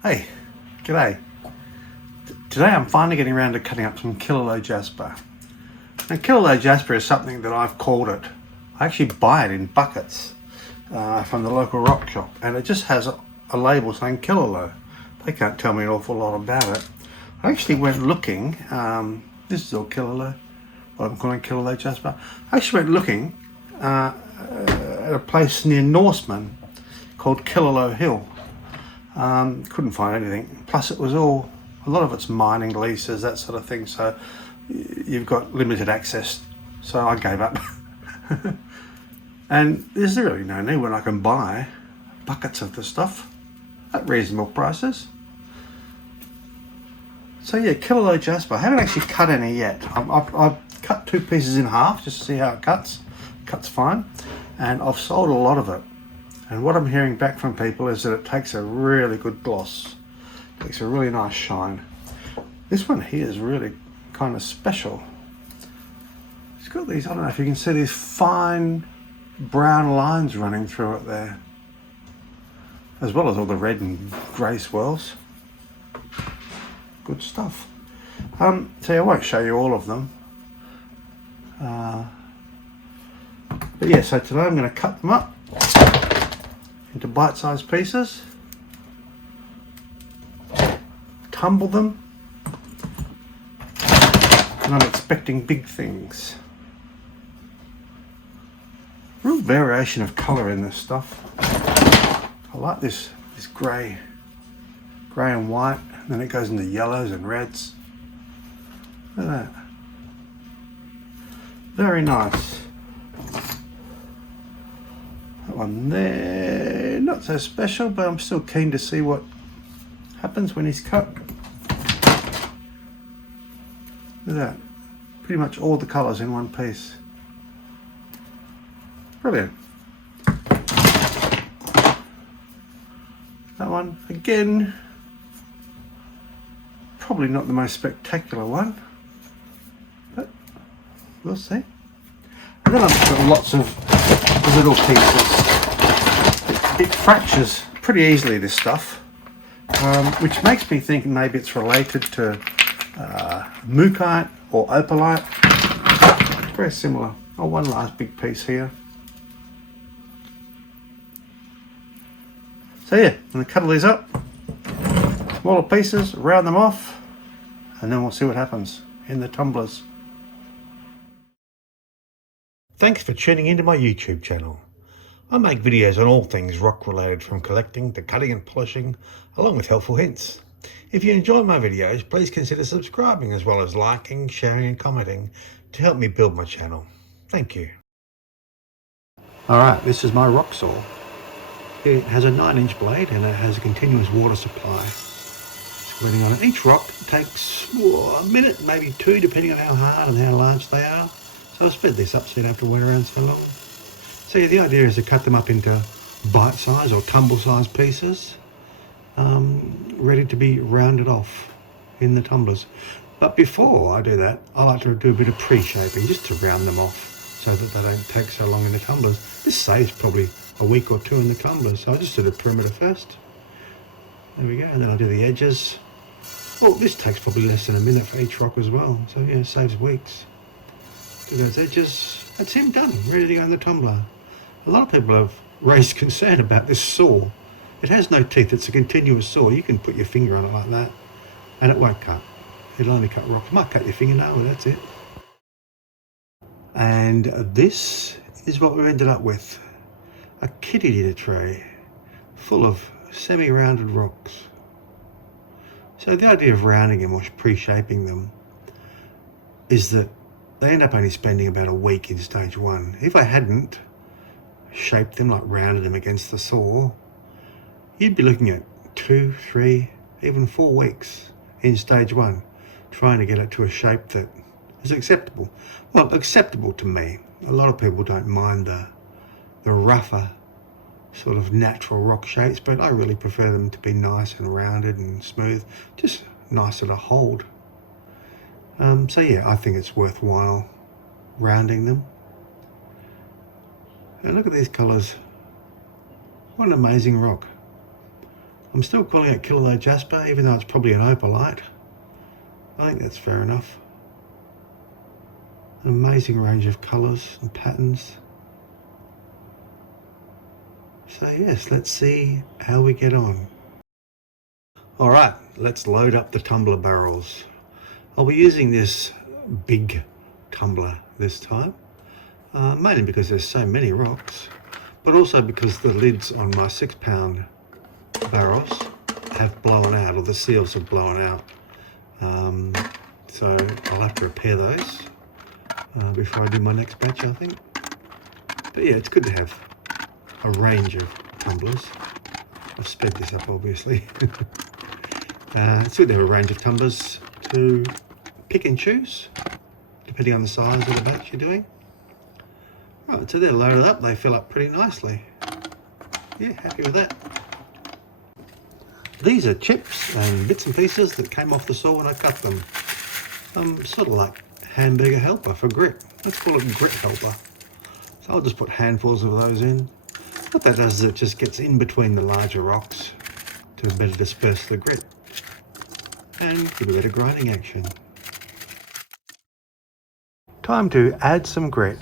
Hey, g'day. Today I'm finally getting around to cutting up some Killaloe Jasper. Now Killaloe Jasper is something that I've called it. I actually buy it in buckets from the local rock shop, and it just has a label saying Killaloe. They can't tell me an awful lot about it. I actually went looking, this is all Killaloe, what I'm calling Killaloe Jasper. I actually went looking at a place near Norseman called Killaloe Hill. Couldn't find anything. Plus it was a lot of it's mining leases, that sort of thing, so you've got limited access, so I gave up. And there's really no need when I can buy buckets of the stuff at reasonable prices. So yeah, Killaloe Jasper. I haven't actually cut any yet. I've cut 2 pieces in half just to see how it cuts. Cuts fine, and I've sold a lot of it. And what I'm hearing back from people is that it takes a really good gloss. It takes a really nice shine. This one here is really kind of special. It's got these, I don't know if you can see these fine brown lines running through it there, as well as all the red and grey swirls. Good stuff. So I won't show you all of them. But yeah, so today I'm going to cut them up into bite-sized pieces, tumble them, and I'm expecting big things. Real variation of colour in this stuff. I like this grey and white, and then it goes into yellows and reds. Look at that. Very nice. That one there, not so special, but I'm still keen to see what happens when he's cut. Look at that. Pretty much all the colours in one piece. Brilliant. That one, again, probably not the most spectacular one, but we'll see. And then I've got lots of little pieces. It fractures pretty easily, this stuff, which makes me think maybe it's related to Mookaite or Opalite. It's very similar. Oh, one last big piece here. So yeah, I'm going to cut all these up, smaller pieces, round them off, and then we'll see what happens in the tumblers. Thanks for tuning into my YouTube channel. I make videos on all things rock related, from collecting to cutting and polishing, along with helpful hints. If you enjoy my videos, please consider subscribing, as well as liking, sharing and commenting to help me build my channel. Thank you. Alright, this is my rock saw. It has a 9-inch blade and it has a continuous water supply squirting on it. Each rock takes a minute, maybe 2, depending on how hard and how large they are. So I'll sped this up so you don't have to wait around so long. So yeah, the idea is to cut them up into bite-size or tumble-size pieces, ready to be rounded off in the tumblers. But before I do that, I like to do a bit of pre-shaping just to round them off so that they don't take so long in the tumblers. This saves probably a week or 2 in the tumblers, so I just do the perimeter first. There we go, and then I'll do the edges. Well, this takes probably less than a minute for each rock as well, so yeah, saves weeks. Do those edges, that's him done, ready to go in the tumbler. A lot of people have raised concern about this saw. It has no teeth, it's a continuous saw. You can put your finger on it like that, and it won't cut. It'll only cut rocks. It might cut your fingernail, and that's it. And this is what we've ended up with. A kitty litter tray full of semi-rounded rocks. So the idea of rounding them or pre-shaping them is that they end up only spending about a week in stage 1. If I hadn't shaped them, like rounded them against the saw, you'd be looking at 2, 3, even 4 weeks in stage 1, trying to get it to a shape that is acceptable. Well, acceptable to me. A lot of people don't mind the rougher sort of natural rock shapes, but I really prefer them to be nice and rounded and smooth, just nicer to hold. So yeah, I think it's worthwhile rounding them. And look at these colours. What an amazing rock. I'm still calling it Killaloe Jasper, even though it's probably an Opalite. I think that's fair enough. An amazing range of colours and patterns. So yes, let's see how we get on. Alright, let's load up the tumbler barrels. I'll be using this big tumbler this time, mainly because there's so many rocks, but also because the lids on my 6-pound barrels have blown out, or the seals have blown out. So I'll have to repair those before I do my next batch, I think. But yeah, it's good to have a range of tumblers. I've sped this up, obviously. It's good to have a range of tumblers to pick and choose, depending on the size of the batch you're doing. Right, so they're loaded up, they fill up pretty nicely. Yeah, happy with that. These are chips and bits and pieces that came off the saw when I cut them. Sort of like hamburger helper for grit. Let's call it grit helper. So I'll just put handfuls of those in. What that does is it just gets in between the larger rocks to better disperse the grit and give a bit of grinding action. Time to add some grit.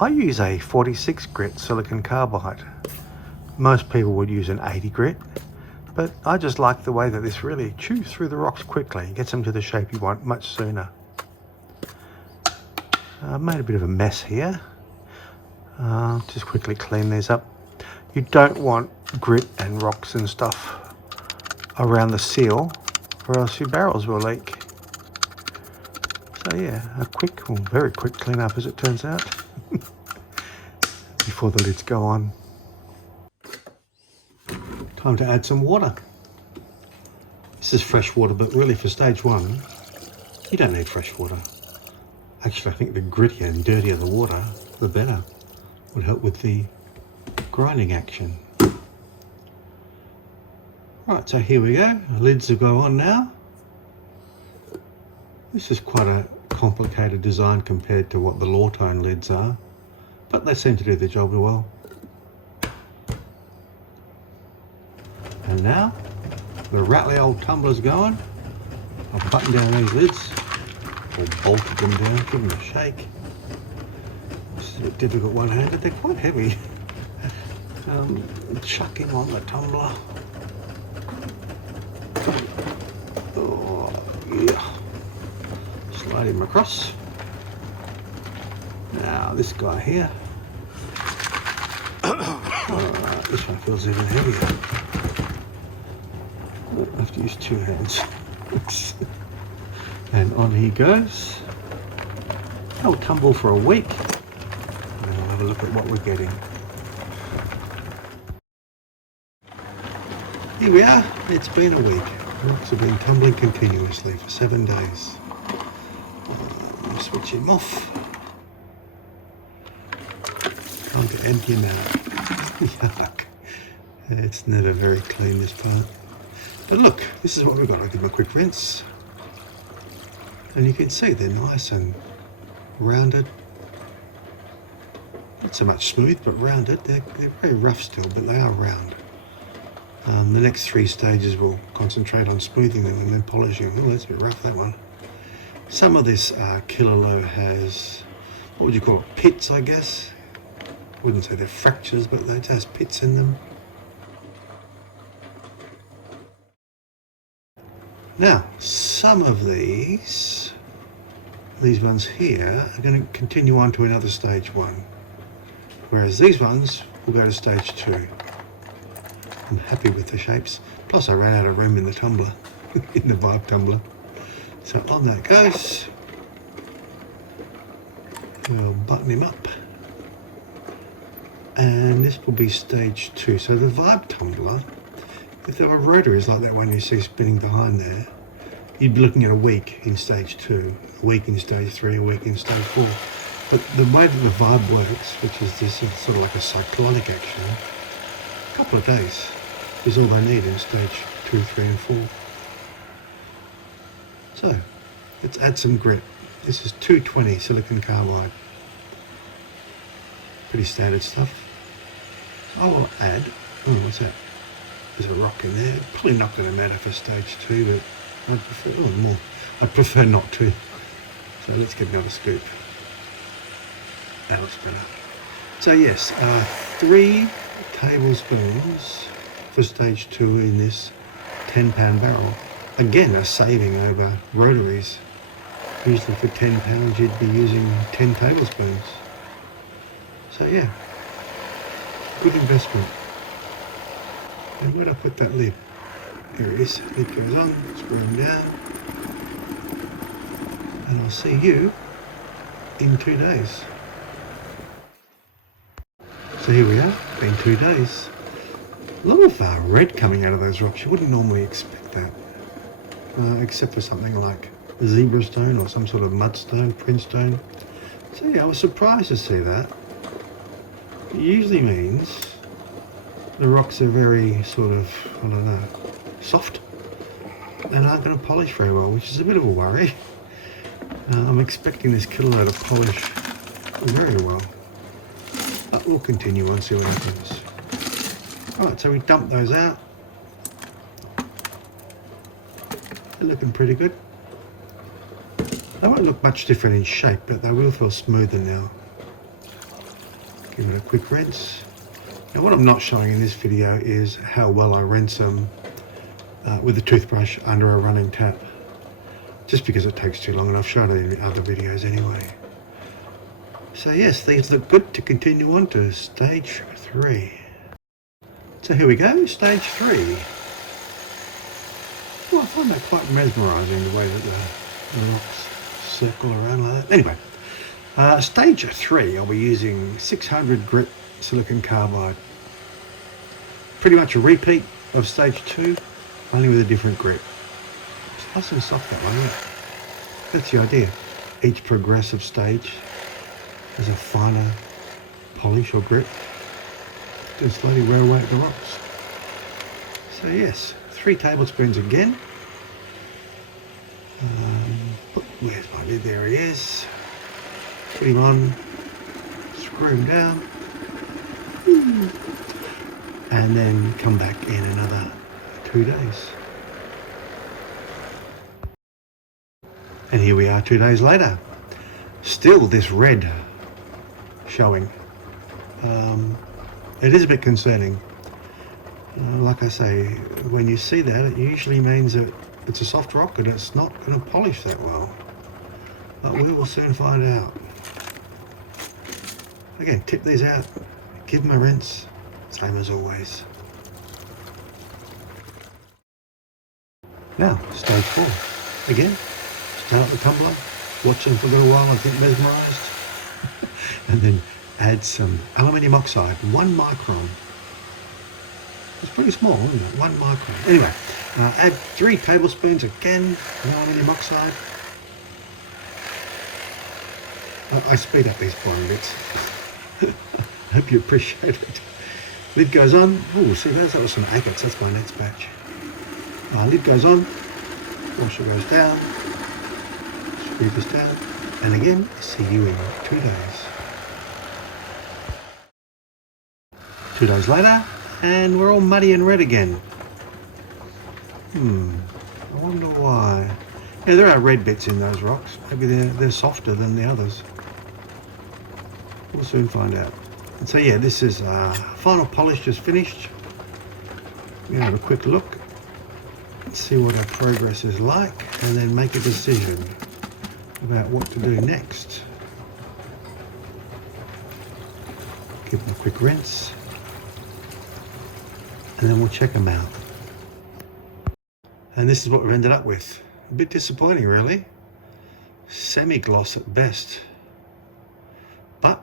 I use a 46 grit silicon carbide. Most people would use an 80 grit, but I just like the way that this really chews through the rocks quickly, gets them to the shape you want much sooner. I've made a bit of a mess here. Just quickly clean these up. You don't want grit and rocks and stuff around the seal, or else your barrels will leak. So yeah, a quick, or very quick clean up as it turns out, before the lids go on. Time to add some water. This is fresh water, but really for stage 1, you don't need fresh water. Actually, I think the grittier and dirtier the water, the better. Would help with the grinding action. Right, so here we go. The lids will go on now. This is quite a complicated design compared to what the Lawtone lids are, but they seem to do the job well. And now, the rattly old tumbler's going. I've buttoned down these lids, or bolted them down, give them a shake. This is a bit difficult one-handed, they're quite heavy. Chuck him on the tumbler. Oh, yeah. Slide him across. Now, this guy here. This one feels even heavier. I have to use 2 hands. And on he goes. I'll tumble for a week. And then we'll have a look at what we're getting. Here we are. It's been a week. Rocks have been tumbling continuously for 7 days. I'll switch him off. Time to empty him out. Yuck. It's never very clean, this part. But look, this is what we've got. I'll give them a quick rinse. And you can see they're nice and rounded. Not so much smooth, but rounded. They're very rough still, but they are round. The next 3 stages will concentrate on smoothing them and then polishing. Oh, that's a bit rough, that one. Some of this Killaloe has, what would you call it, pits, I guess. I wouldn't say they're fractures, but it has pits in them. Now, some of these ones here are going to continue on to another stage 1, whereas these ones will go to stage 2. I'm happy with the shapes. Plus I ran out of room in the tumbler, in the vibe tumbler. So on that goes. We'll button him up. And this will be stage 2. So the vibe tumbler, if there were rotaries like that one you see spinning behind there, you'd be looking at a week in stage 2, a week in stage 3, a week in stage 4. But the way that the vibe works, which is this is sort of like a cyclonic action, a couple of days is all they need in stage 2, 3 and 4. So let's add some grit. This is 220 silicon carbide. Pretty standard stuff. I will add, oh what's that? There's a rock in there. Probably not going to matter for stage 2, but I'd prefer not to. So let's get another scoop. That looks better. So yes, 3 tablespoons for stage 2 in this 10-pound barrel. Again, a saving over rotaries. Usually for 10 pounds you'd be using 10 tablespoons. So yeah, good investment. And where'd I put that lid? Here it is. Lid goes on, screw them down. And I'll see you in 2 days. So here we are, been 2 days. A lot of red coming out of those rocks. You wouldn't normally expect that. Except for something like a zebra stone or some sort of mudstone, printstone. So yeah, I was surprised to see that. It usually means the rocks are very sort of, I don't know, soft and aren't going to polish very well, which is a bit of a worry. I'm expecting this Killaloe to polish very well. But we'll continue on, see what happens. Alright, so we dumped those out. They're looking pretty good. They won't look much different in shape, but they will feel smoother now. Give it a quick rinse. Now what I'm not showing in this video is how well I rinse them with a toothbrush under a running tap. Just because it takes too long, and I've shown it in other videos anyway. So yes, these look good to continue on to stage 3. So here we go, stage 3. Well, I find that quite mesmerising, the way that the rocks circle around like that. Anyway, stage 3, I'll be using 600 grit silicon carbide. Pretty much a repeat of stage 2, only with a different grit. It's nice and soft that way, yeah. That's the idea. Each progressive stage has a finer polish or grit to slowly wear away at the rocks. So yes, 3 tablespoons again. Where's my lid? There he is. Put him on, screw him down, and then come back in another 2 days. And here we are 2 days later. Still this red showing. It is a bit concerning. Like I say, when you see that, it usually means that it's a soft rock and it's not going to polish that well. But we will soon find out. Again, tip these out, give them a rinse, same as always. Now, stage 4. Again, start the tumbler, watch them for a little while and get mesmerised. And then add some aluminium oxide, 1 micron. It's pretty small, isn't it? 1 micron. Anyway, add 3 tablespoons again of aluminium oxide. I speed up these boiling bits. Hope you appreciate it. Lid goes on. Oh, see, that was some agates. That's my next batch. Lid goes on. Washer goes down. Screw this down. And again, see you in 2 days. 2 days later, and we're all muddy and red again. I wonder why. Yeah, there are red bits in those rocks. Maybe they're softer than the others. We'll soon find out. And so yeah, this is final polish just finished. We're gonna have a quick look, see what our progress is like, and then make a decision about what to do next. Give them a quick rinse, and then we'll check them out. And this is what we've ended up with. A bit disappointing, really. Semi-gloss at best. But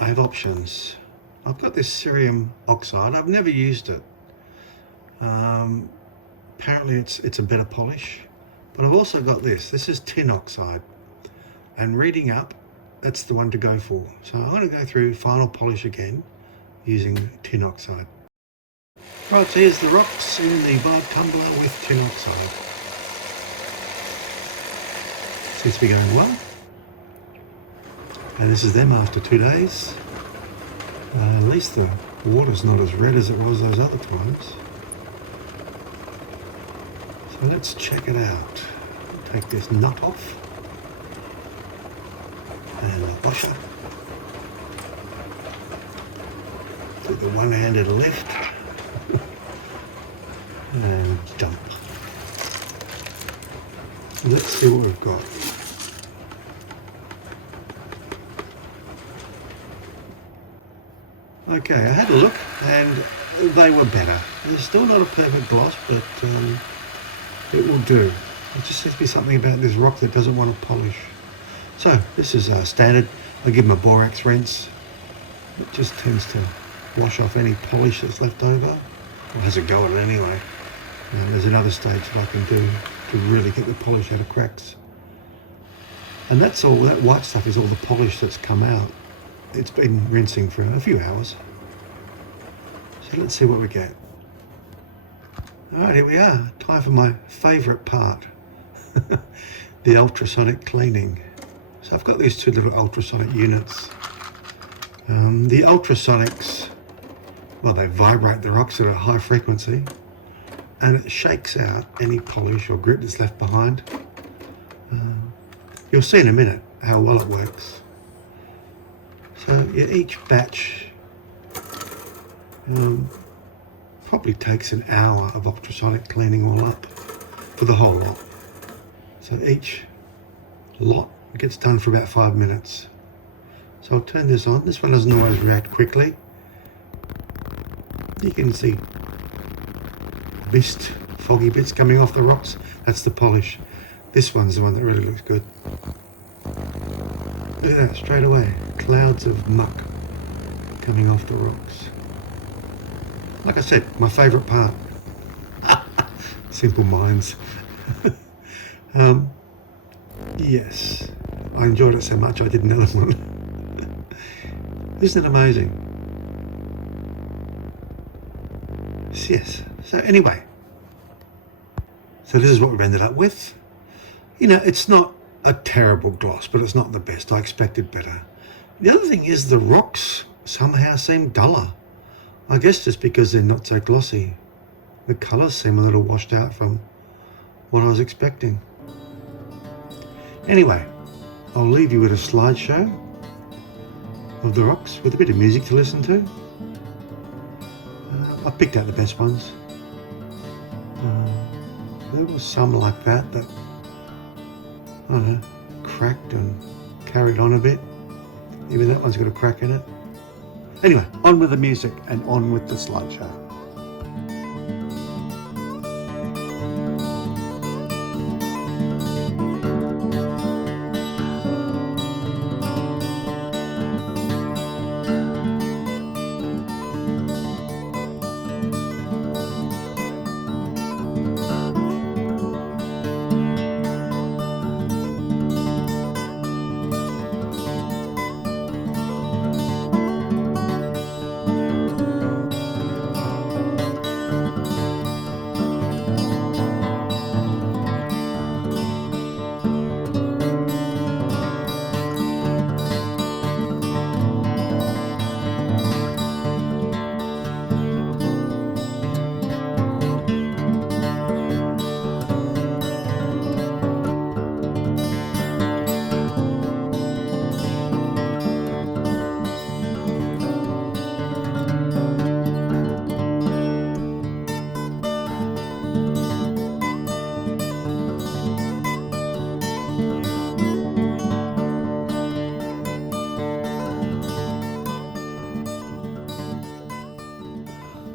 I have options. I've got this cerium oxide. I've never used it. Apparently it's a better polish. But I've also got this. This is tin oxide. And reading up, that's the one to go for. So I'm going to go through final polish again using tin oxide. Right, so here's the rocks in the vibe tumbler with tin oxide. Seems to be going well. And this is them after 2 days. At least the The water's not as red as it was those other times. So let's check it out. Take this nut off. And the washer. Do the one-handed lift. And dump. Let's see what we've got. Okay, I had a look and they were better. It's still not a perfect gloss, but it will do. It just seems to be something about this rock that doesn't want to polish. So this is standard. I give them a borax rinse. It just tends to wash off any polish that's left over. Or has a go at it anyway. There's another stage that I can do to really get the polish out of cracks. And that's all, that white stuff is all the polish that's come out. It's been rinsing for a few hours. So let's see what we get. Alright, here we are. Time for my favourite part. The ultrasonic cleaning. So I've got these two little ultrasonic units. The ultrasonics, well, they vibrate the rocks at a high frequency and it shakes out any polish or grit that's left behind. You'll see in a minute how well it works. So each batch probably takes an hour of ultrasonic cleaning all up for the whole lot. So each lot gets done for about 5 minutes. So I'll turn this on. This one doesn't always react quickly. You can see mist, foggy bits coming off the rocks. That's the polish. This one's the one that really looks good. Look at that, straight away. Clouds of muck coming off the rocks. Like I said, my favourite part. Simple minds. Yes, I enjoyed it so much I did another one. Isn't it amazing? Yes. So anyway, so this is what we've ended up with. You know, it's not a terrible gloss, but it's not the best. I expected better. The other thing is the rocks somehow seem duller. I guess just because they're not so glossy. The colours seem a little washed out from what I was expecting. Anyway, I'll leave you with a slideshow of the rocks with a bit of music to listen to. I picked out the best ones. There was some like that, I don't know, cracked and carried on a bit. Even that one's got a crack in it. Anyway, on with the music and on with the slideshow.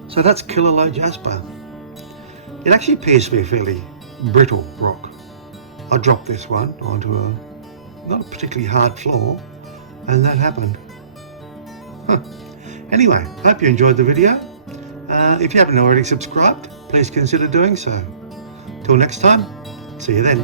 So that's Killaloe Jasper. It actually appears to be a fairly brittle rock. I dropped this one onto a not a particularly hard floor and that happened. Anyway, hope you enjoyed the video. If you haven't already subscribed, please consider doing so. Till next time, see you then.